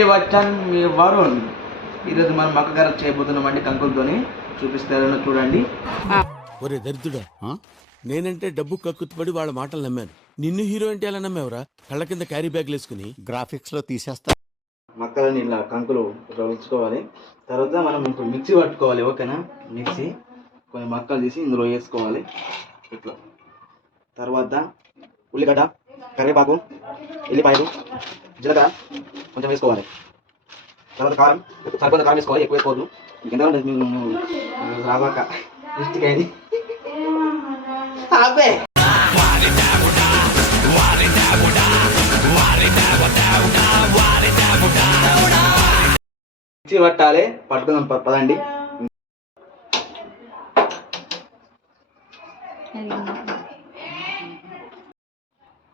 వచ్చాను మీ వరుణ్. ఈరోజు మనం మక్క గారు చేయబోతున్నామండి కంకులతోని. చూపిస్తారని చూడండి. ఒరే దరిద్రుడా, నేనంటే డబ్బు కక్కుతుపడి వాళ్ళ మాటలు నమ్మాను. నిన్ను హీరో అంటే ఎలా నమ్మావురా? కళ్ళ కింద క్యారీ బ్యాగ్లు వేసుకుని గ్రాఫిక్స్ లో తీసేస్తా. మక్కలని ఇలా కంకులు ఉంచుకోవాలి. తర్వాత మనం ఇప్పుడు మిక్సీ పట్టుకోవాలి. ఓకేనా? మిక్సీ కొన్ని మక్కలు తీసి ఇందులో వేసుకోవాలి ఇట్లా. తర్వాత ఉల్లిగడ్డ, కరివేపాకు, ఎల్లిపాయలు, జీలకర్ర కొంచెం వేసుకోవాలి. తర్వాత కారం సరిపోయిన కారం వేసుకోవాలి, ఎక్కువ వేసుకోవద్దు. ఎంత రాబాక దృష్టికి అయింది. మిక్సీ పట్టాలి, పట్టుకుందాం పదండి.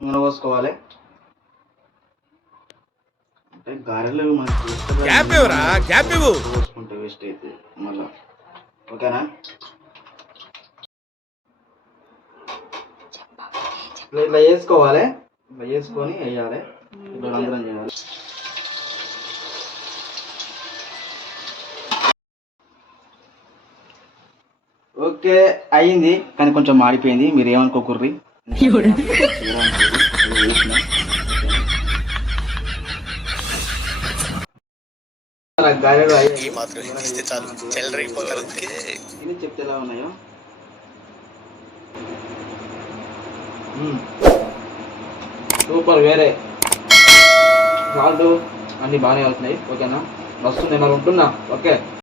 నూనె పోసుకోవాలి. అంటే గారెలు పోసుకుంటే వేస్ట్ అయితే మళ్ళా. ఓకేనా? ఇట్లా వేసుకోవాలి. ఇట్లా వేసుకొని వేయాలి. ఇట్లా రంధ్రం చేయాలి. ఓకే అయింది, కానీ కొంచెం మాడిపోయింది. మీరు ఏమనుకోకుర్రి. చెప్తే ఎలా ఉన్నాయో. సూపర్. వేరే సాల్ట్ అన్ని బాగానే అవుతున్నాయి. ఓకేనా? వస్తుంది మరి ఉంటున్నా. ఓకే.